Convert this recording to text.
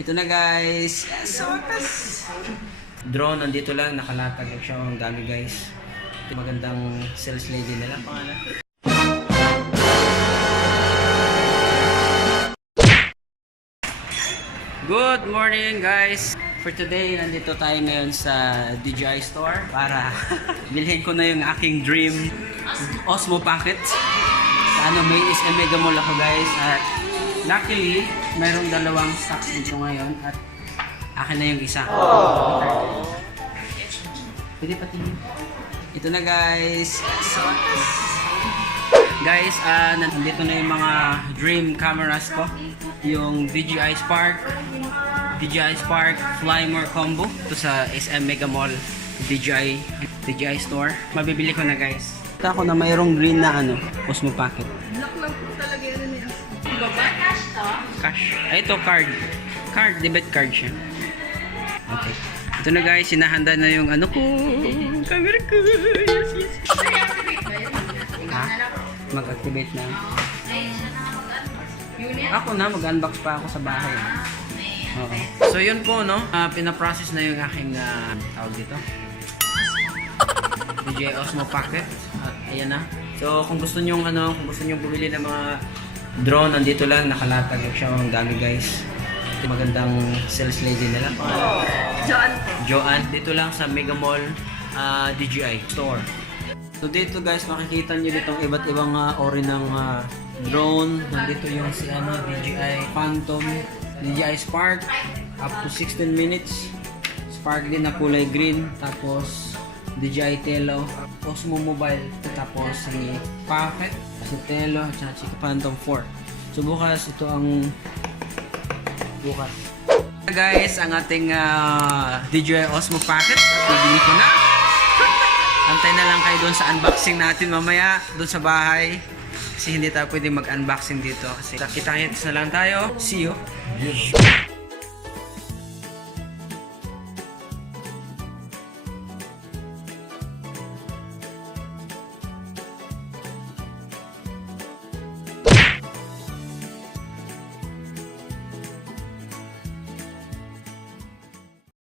Ito na guys. Yes, drone, nandito lang, nakalatag lang siya. Ang dami guys. Ito magandang sales lady nila. Pangalan. Good morning guys. For today, nandito tayo ngayon sa DJI store para bilhin ko na yung aking dream Osmo Pocket. Sa may Megamall ako guys. At luckily, mayroong dalawang stocks dito ngayon at akin na yung isa. Pwede patingin. Ito na guys. Guys, nandito na yung mga dream cameras ko. Yung DJI Spark Fly More Combo. Ito sa SM Megamall DJI store. Mabibili ko na guys. Ito ako na mayroong green na Osmo Pocket. Lock lang po talaga yan niya. Baba? Cash to? Cash. Ay, ito card. Debit card siya. Okay. Ito na guys, sinahanda na yung ko. Camera ko. Yes. Ha? Mag-activate na. Ako na, mag-unbox pa ako sa bahay. Oo. So yun po, no? Pinaprocess na yung aking tawag dito. DJI Osmo Pocket. At ayan na. So kung gusto nyo bumili ng mga drone, nandito lang, nakalatag lang siya. Ang dami guys. Magandang sales lady nila. Joanne. Dito lang sa Megamall DJI store. So dito guys, makikita nyo ditong iba't ibang ori ng drone. Nandito yung si DJI Phantom, DJI Spark up to 16 minutes. Spark din na kulay green. Tapos DJI Telo, Osmo Mobile, tapos si Pocket, si Telo, at si Phantom 4. So bukas, ito ang bukas. Guys, ang ating DJI Osmo Pocket, bibili ko na. Antay na lang kayo doon sa unboxing natin mamaya, doon sa bahay. Kasi hindi tayo pwede mag-unboxing dito. Kasi kita-kits na lang tayo. See you!